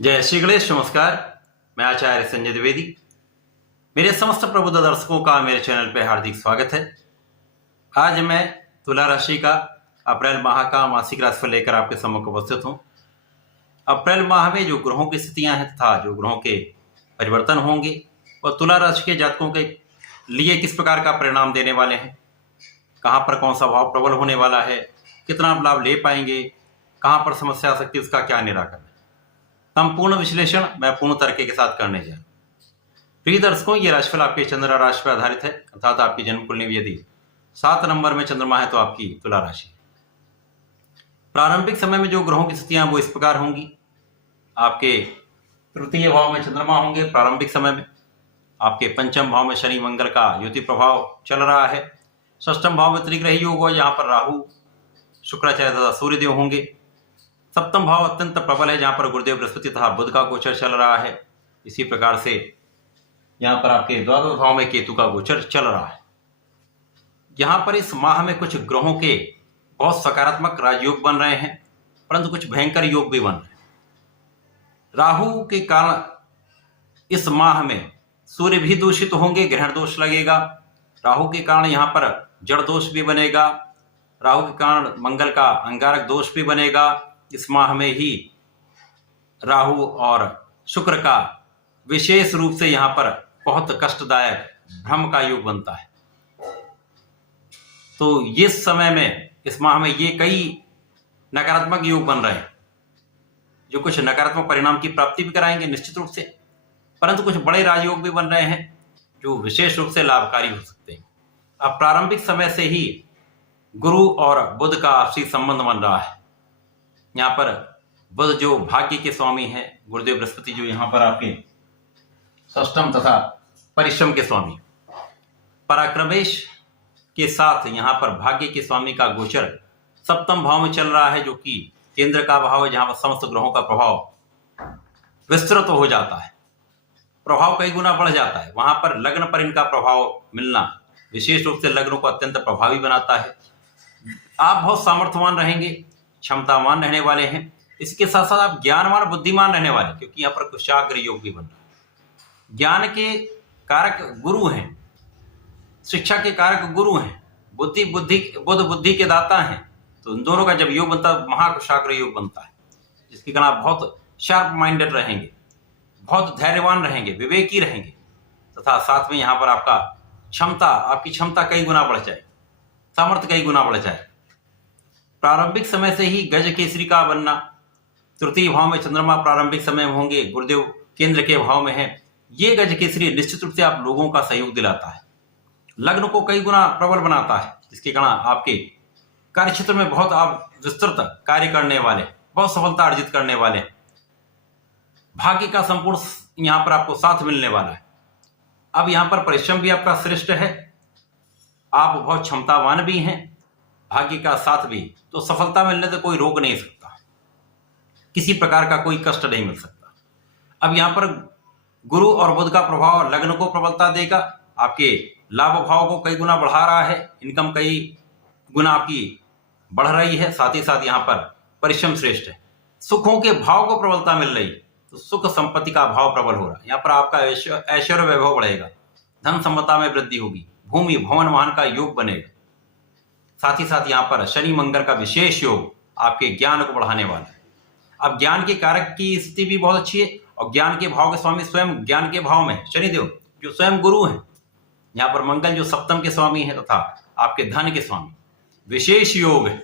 जय श्री गणेश। नमस्कार, मैं आचार्य संजय द्विवेदी। मेरे समस्त प्रबुद्ध दर्शकों का मेरे चैनल पे हार्दिक स्वागत है। आज मैं तुला राशि का अप्रैल माह का मासिक राशिफल लेकर आपके सम्मुख उपस्थित हूँ। अप्रैल माह में जो ग्रहों की स्थितियां हैं तथा जो ग्रहों के परिवर्तन होंगे और तुला राशि के जातकों के लिए किस प्रकार का परिणाम देने वाले हैं, कहाँ पर कौन सा भाव प्रबल होने वाला है, कितना लाभ ले पाएंगे, कहाँ पर समस्या आ सकती है, उसका क्या निराकरण, संपूर्ण विश्लेषण मैं पूर्ण तरीके के साथ करने जा रहा हूं। प्रिय दर्शकों, ये राशिफल आपके चंद्र राशि पर आधारित है, अर्थात आपकी जन्म कुंडली में यदि 7 नंबर में चंद्रमा है तो आपकी तुला राशि है। प्रारंभिक समय में जो ग्रहों की स्थितियां वो इस प्रकार होंगी। आपके तृतीय भाव में चंद्रमा होंगे प्रारंभिक समय में। आपके पंचम भाव में शनि मंगल का युति प्रभाव चल रहा है। षष्ठम भाव में त्रिग्रही योग हुआ, जहां पर राहु शुक्राचार्य तथा सूर्यदेव होंगे। सप्तम भाव अत्यंत प्रबल है, जहां पर गुरुदेव बृहस्पति तथा बुध का गोचर चल रहा है। इसी प्रकार से यहां पर आपके द्वादश भाव में केतु का गोचर चल रहा है। यहां पर इस माह में कुछ ग्रहों के बहुत सकारात्मक राजयोग बन रहे हैं, परंतु कुछ भयंकर योग भी बन रहे हैं। राहु के कारण इस माह में सूर्य भी दूषित होंगे, ग्रहण दोष लगेगा। राहु के कारण यहां पर जड़ दोष भी बनेगा। राहु के कारण मंगल का अंगारक दोष भी बनेगा। इस माह में ही राहु और शुक्र का विशेष रूप से यहां पर बहुत कष्टदायक भ्रम का योग बनता है। तो इस समय में इस माह में ये कई नकारात्मक योग बन रहे हैं, जो कुछ नकारात्मक परिणाम की प्राप्ति भी कराएंगे निश्चित रूप से, परंतु कुछ बड़े राजयोग भी बन रहे हैं जो विशेष रूप से लाभकारी हो सकते हैं। अब प्रारंभिक समय से ही गुरु और बुध का आपसी संबंध बन रहा है। यहाँ पर बुध जो भाग्य के स्वामी हैं, गुरुदेव बृहस्पति जो यहाँ पर आपके षष्ठम तथा परिश्रम के स्वामी, पराक्रमेश के साथ यहाँ पर भाग्य के स्वामी का गोचर सप्तम भाव में चल रहा है, जो कि केंद्र का भाव है, जहाँ पर समस्त ग्रहों का प्रभाव विस्तृत हो जाता है, प्रभाव कई गुना बढ़ जाता है। वहां पर लग्न पर इनका प्रभाव मिलना विशेष रूप से लग्न को अत्यंत प्रभावी बनाता है। आप बहुत सामर्थ्यवान रहेंगे, क्षमतावान रहने वाले हैं। इसके साथ साथ आप ज्ञानवान बुद्धिमान रहने वाले, क्योंकि यहाँ पर कुशाग्र योग भी बन रहा है। ज्ञान के कारक गुरु हैं, शिक्षा के कारक गुरु हैं, बुद्ध बुद्धि के दाता हैं। तो इन दोनों का जब योग बनता है महाकुशाग्र योग बनता है, जिसके कारण आप बहुत शार्प माइंडेड रहेंगे, बहुत धैर्यवान रहेंगे, विवेकी रहेंगे, तथा साथ में यहाँ पर आपकी क्षमता कई गुना बढ़ जाए, सामर्थ्य कई गुना बढ़ जाए। प्रारंभिक समय से ही गज केसरी का बनना, तृतीय भाव में चंद्रमा प्रारंभिक समय में होंगे, गुरुदेव केंद्र के भाव में है। ये गज केसरी निश्चित रूप से आप लोगों का सहयोग दिलाता है, लग्न को कई गुना प्रबल बनाता है, जिसके कारण आपके कार्य क्षेत्र में बहुत आप विस्तृत कार्य करने वाले, बहुत सफलता अर्जित करने वाले, भाग्य का संपूर्ण यहाँ पर आपको साथ मिलने वाला है। अब यहाँ पर परिश्रम भी आपका श्रेष्ठ है, आप बहुत क्षमतावान भी हैं, भाग्य का साथ भी, तो सफलता मिलने से कोई रोक नहीं सकता, किसी प्रकार का कोई कष्ट नहीं मिल सकता। अब यहाँ पर गुरु और बुध का प्रभाव लग्न को प्रबलता देगा, आपके लाभ भाव को कई गुना बढ़ा रहा है, इनकम कई गुना आपकी बढ़ रही है। साथ ही साथ यहाँ पर परिश्रम श्रेष्ठ है, सुखों के भाव को प्रबलता मिल रही, तो सुख संपत्ति का भाव प्रबल हो रहा है। यहाँ पर आपका ऐश्वर्य वैभव बढ़ेगा, धन संपदा में वृद्धि होगी, भूमि भवन वाहन का योग बनेगा। साथ ही साथ यहाँ पर शनि मंगल का विशेष योग आपके ज्ञान को बढ़ाने वाला है। अब ज्ञान के कारक की स्थिति भी बहुत अच्छी है, और ज्ञान के भाव के स्वामी स्वयं ज्ञान के भाव में शनिदेव जो स्वयं गुरु हैं, यहाँ पर मंगल जो सप्तम के स्वामी है तथा आपके धन के स्वामी, विशेष योग है।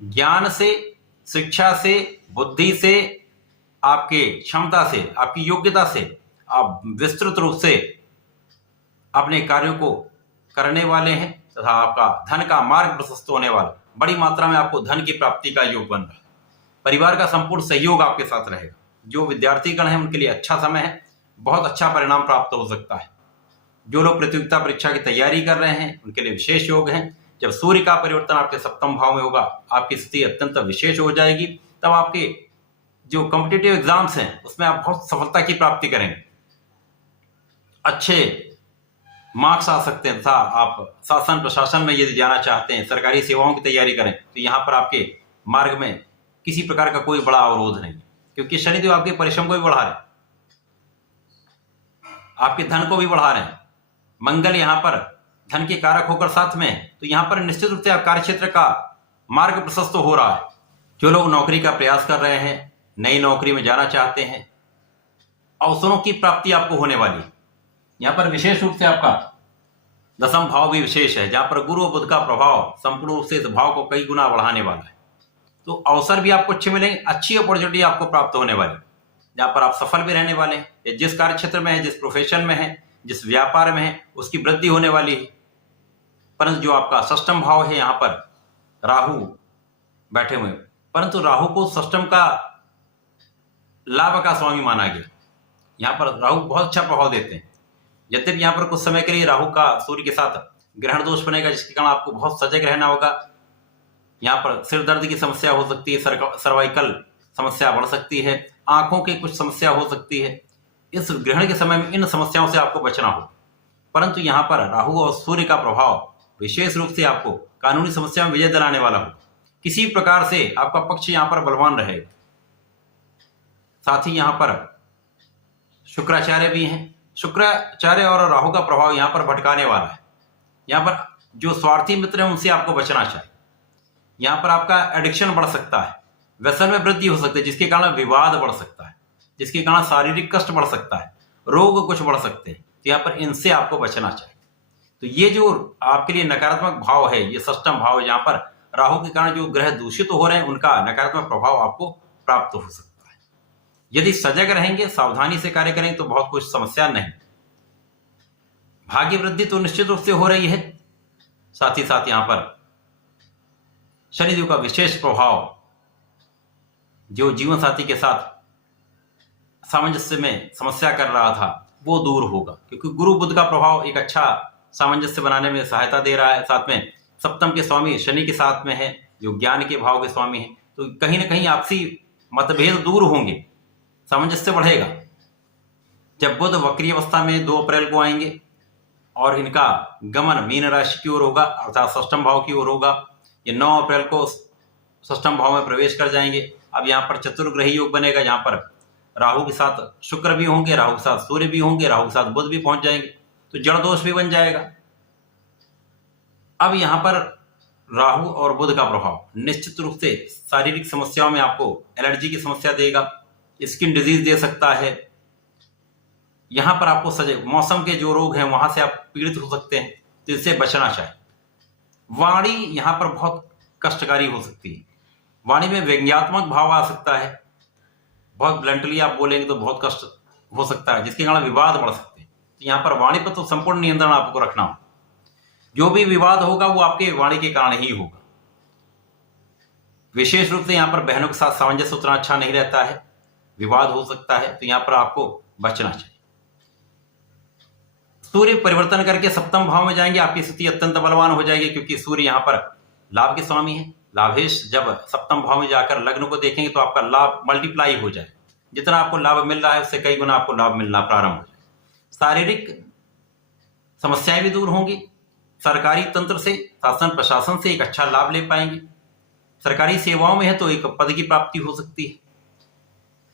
ज्ञान से, शिक्षा से, बुद्धि से, आपके क्षमता से, आपकी योग्यता से आप विस्तृत रूप से अपने कार्यों को करने वाले हैं, तथा आपका धन का मार्ग प्रशस्त होने वाला, बड़ी मात्रा में आपको धन की प्राप्ति का योग बन रहा है। परिवार का संपूर्ण सहयोग आपके साथ रहेगा। जो विद्यार्थीगण हैं उनके लिए अच्छा समय है, बहुत अच्छा परिणाम प्राप्त हो सकता है। जो लोग प्रतियोगिता परीक्षा की तैयारी कर रहे हैं उनके लिए विशेष योग है। जब सूर्य का परिवर्तन आपके सप्तम भाव में होगा, आपकी स्थिति अत्यंत विशेष हो जाएगी। तब आपके जो कॉम्पिटिटिव एग्जाम्स हैं उसमें आप बहुत सफलता की प्राप्ति करेंगे, अच्छे मार्क्स आ सकते हैं। तथा आप शासन प्रशासन में यदि जाना चाहते हैं, सरकारी सेवाओं की तैयारी करें, तो यहाँ पर आपके मार्ग में किसी प्रकार का कोई बड़ा अवरोध नहीं। क्योंकि शनिदेव आपके परिश्रम को भी बढ़ा रहे हैं, आपके धन को भी बढ़ा रहे हैं। मंगल यहां पर धन के कारक होकर साथ में है, तो यहां पर निश्चित रूप से आप कार्य क्षेत्र का मार्ग प्रशस्त हो रहा है। जो लोग नौकरी का प्रयास कर रहे हैं, नई नौकरी में जाना चाहते हैं, अवसरों की प्राप्ति आपको होने वाली है। यहां पर विशेष रूप से आपका दसम भाव भी विशेष है, जहां पर गुरु और बुध का प्रभाव संपूर्ण रूप से इस भाव को कई गुना बढ़ाने वाला है। तो अवसर भी आपको अच्छे मिलेंगे, अच्छी अपॉर्चुनिटी आपको प्राप्त होने वाली, जहां पर आप सफल भी रहने वाले हैं। या जिस कार्य क्षेत्र में है, जिस प्रोफेशन में है, जिस व्यापार में है, उसकी वृद्धि होने वाली है। परंतु जो आपका षष्ठम भाव है, यहां पर राहु बैठे हुए, परंतु राहु को षष्ठम का लाभ का स्वामी माना गया। यहां पर राहु बहुत अच्छा प्रभाव देते हैं। यद्यपि यहां पर कुछ समय के लिए राहु का सूर्य के साथ ग्रहण दोष बनेगा, जिसके कारण आपको बहुत सजग रहना होगा। यहां पर सिर दर्द की समस्या हो सकती है, सर्वाइकल समस्या बढ़ सकती है, आंखों की कुछ समस्या हो सकती है। इस ग्रहण के समय में इन समस्याओं से आपको बचना हो। परंतु यहां पर राहु और सूर्य का प्रभाव विशेष रूप से आपको कानूनी समस्या में विजय दिलाने वाला हो। किसी प्रकार से आपका पक्ष यहां पर बलवान रहेगा। साथ ही यहां पर शुक्राचार्य भी हैं। शुक्राचार्य और राहु का प्रभाव यहां पर भटकाने वाला है। यहां पर जो स्वार्थी मित्र हैं, उनसे आपको बचना चाहिए। यहां पर आपका एडिक्शन बढ़ सकता है, व्यसन में वृद्धि हो सकती है, जिसके कारण विवाद बढ़ सकता है, जिसके कारण शारीरिक कष्ट बढ़ सकता है, रोग कुछ बढ़ सकते हैं। तो यहां पर इनसे आपको बचना चाहिए। तो ये जो आपके लिए नकारात्मक भाव है, ये षष्ठम भाव है, जहां पर राहु के कारण जो ग्रह दूषित हो रहे हैं, उनका नकारात्मक प्रभाव आपको प्राप्त हो सकता है। यदि सजग रहेंगे, सावधानी से कार्य करेंगे, तो बहुत कुछ समस्या नहीं। भाग्य वृद्धि तो निश्चित रूप से हो रही है। साथ ही साथ यहां पर शनिदेव का विशेष प्रभाव, जो जीवन साथी के साथ सामंजस्य में समस्या कर रहा था, वो दूर होगा, क्योंकि गुरु बुध का प्रभाव एक अच्छा सामंजस्य बनाने में सहायता दे रहा है। साथ में सप्तम के स्वामी शनि के साथ में है, जो ज्ञान के भाव के स्वामी है। तो कहीं ना कहीं आपसी मतभेद दूर होंगे, सामंजस्य बढ़ेगा। जब बुध वक्री अवस्था में 2 अप्रैल को आएंगे और इनका गमन मीन राशि की ओर होगा, अर्थात षष्ठम भाव की ओर होगा। ये 9 अप्रैल को षष्ठम भाव में प्रवेश कर जाएंगे। अब यहाँ पर चतुर्ग्रही योग बनेगा, जहां पर राहु के साथ शुक्र भी होंगे, राहु के साथ सूर्य भी होंगे, राहु के साथ बुध भी पहुंच जाएंगे, तो जड़ दोष भी बन जाएगा। अब यहां पर राहु और बुध का प्रभाव निश्चित रूप से शारीरिक समस्याओं में आपको एलर्जी की समस्या देगा, स्किन डिजीज दे सकता है। यहां पर आपको सजग, मौसम के जो रोग हैं वहां से आप पीड़ित हो सकते हैं, तो इससे बचना चाहिए। वाणी यहां पर बहुत कष्टकारी हो सकती है। वाणी में व्यंग्यात्मक भाव आ सकता है, बहुत ब्लंटली आप बोलेंगे तो बहुत कष्ट हो सकता है, जिसके कारण विवाद बढ़ सकते हैं। तो यहां पर वाणी पर तो संपूर्ण नियंत्रण आपको रखना हो। जो भी विवाद होगा वो आपके वाणी के कारण ही होगा। विशेष रूप से यहां पर बहनों के साथ सामंजस्य उतना अच्छा नहीं रहता है, विवाद हो सकता है, तो यहां पर आपको बचना चाहिए। सूर्य परिवर्तन करके सप्तम भाव में जाएंगे, आपकी स्थिति अत्यंत बलवान हो जाएगी, क्योंकि सूर्य यहां पर लाभ के स्वामी है। लाभेश जब सप्तम भाव में जाकर लग्न को देखेंगे तो आपका लाभ मल्टीप्लाई हो जाए। जितना आपको लाभ मिल रहा है उससे कई गुना आपको लाभ मिलना प्रारंभ हो जाए। शारीरिक समस्याएं भी दूर होंगी। सरकारी तंत्र से, शासन प्रशासन से एक अच्छा लाभ ले पाएंगे। सरकारी सेवाओं में है तो एक पद की प्राप्ति हो सकती है।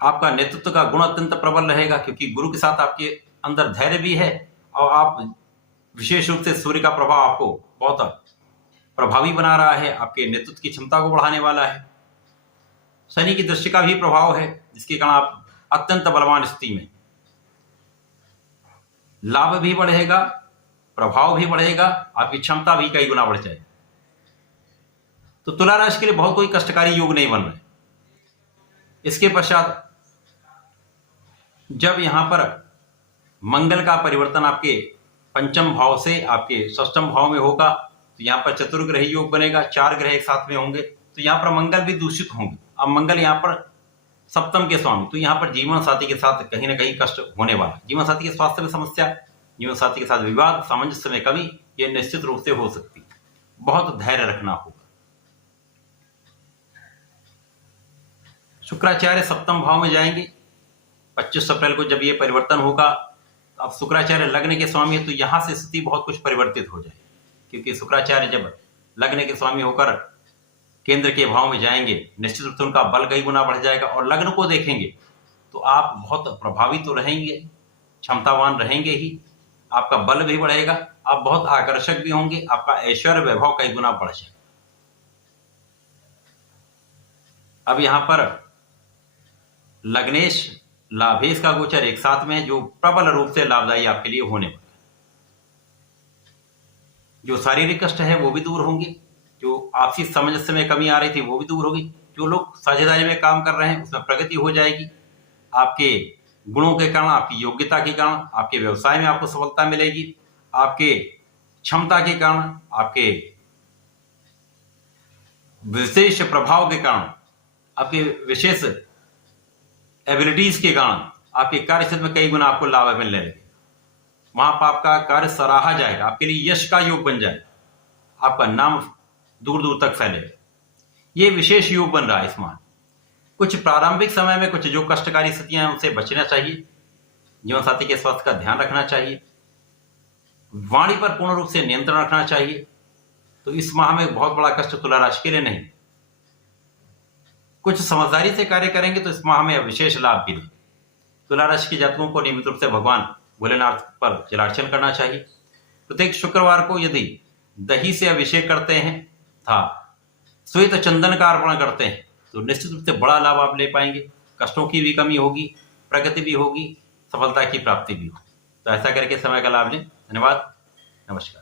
आपका नेतृत्व का गुण अत्यंत प्रबल रहेगा, क्योंकि गुरु के साथ आपके अंदर धैर्य भी है, और आप विशेष रूप से सूर्य का प्रभाव आपको बहुत प्रभावी बना रहा है, आपके नेतृत्व की क्षमता को बढ़ाने वाला है। शनि की दृष्टि का भी प्रभाव है, जिसके कारण आप अत्यंत बलवान स्थिति में, लाभ भी बढ़ेगा, प्रभाव भी बढ़ेगा, आपकी क्षमता भी कई गुना बढ़ जाएगी। तो तुला राशि के लिए बहुत कोई कष्टकारी योग नहीं बन रहे। इसके पश्चात जब यहां पर मंगल का परिवर्तन आपके पंचम भाव से आपके षष्ठम भाव में होगा, तो यहां पर चतुर्ग्रही योग बनेगा, 4 ग्रह एक साथ में होंगे, तो यहां पर मंगल भी दूषित होंगे। अब मंगल यहां पर सप्तम के स्वामी, तो यहां पर जीवन साथी के साथ कहीं ना कहीं कष्ट होने वाला है। जीवन साथी के स्वास्थ्य में समस्या, जीवन साथी के साथ विवाद, सामंजस्य में कमी, ये निश्चित रूप से हो सकती है। बहुत धैर्य रखना होगा। शुक्राचार्य सप्तम भाव में जाएंगे 25 अप्रैल को, जब ये परिवर्तन होगा। अब शुक्राचार्य लग्न के स्वामी है, तो यहां से स्थिति बहुत कुछ परिवर्तित हो जाएगी, क्योंकि शुक्राचार्य जब लग्न के स्वामी होकर केंद्र के भाव में जाएंगे, निश्चित रूप से उनका बल कई गुना बढ़ जाएगा। और लग्न को देखेंगे तो आप बहुत प्रभावी तो रहेंगे, क्षमतावान रहेंगे ही, आपका बल भी बढ़ेगा, आप बहुत आकर्षक भी होंगे, आपका ऐश्वर्य वैभव कई गुना बढ़ जाएगा। अब यहां पर लग्नेश लाभेश का गोचर एक साथ में है, जो प्रबल रूप से लाभदायी आपके लिए होने वाला है। जो शारीरिक कष्ट है वो भी दूर होंगे, जो आपसी सामंजस्य में कमी आ रही थी वो भी दूर होगी, जो लोग साझेदारी में काम कर रहे हैं उसमें प्रगति हो जाएगी। आपके गुणों के कारण, आपकी योग्यता के कारण आपके व्यवसाय में आपको सफलता मिलेगी, आपके क्षमता के कारण, आपके विशेष प्रभाव के कारण, आपके विशेष एबिलिटीज के कारण आपके कार्य क्षेत्र में कई गुना आपको लाभ मिलने लगेगा। वहां पर आपका कार्य सराहा जाएगा, आपके लिए यश का योग बन जाएगा, आपका नाम दूर दूर तक फैलेगा। ये विशेष योग बन रहा है इस माह। कुछ प्रारंभिक समय में कुछ जो कष्टकारी स्थितियां हैं उनसे बचना चाहिए, जीवन साथी के स्वास्थ्य का ध्यान रखना चाहिए, वाणी पर पूर्ण रूप से नियंत्रण रखना चाहिए। तो इस माह में बहुत बड़ा कष्ट तुला राशि के लिए नहीं, कुछ समझदारी से कार्य करेंगे तो इस माह में विशेष लाभ भी नहीं। तुला राशि के जातकों को नियमित रूप से भगवान भोलेनाथ पर जलार्चन करना चाहिए। प्रत्येक शुक्रवार को यदि दही से अभिषेक करते हैं था श्वेत चंदन का अर्पण करते हैं तो निश्चित रूप से बड़ा लाभ आप ले पाएंगे, कष्टों की भी कमी होगी, प्रगति भी होगी, सफलता की प्राप्ति भी होगी। तो ऐसा करके समय का लाभ लें। धन्यवाद, नमस्कार।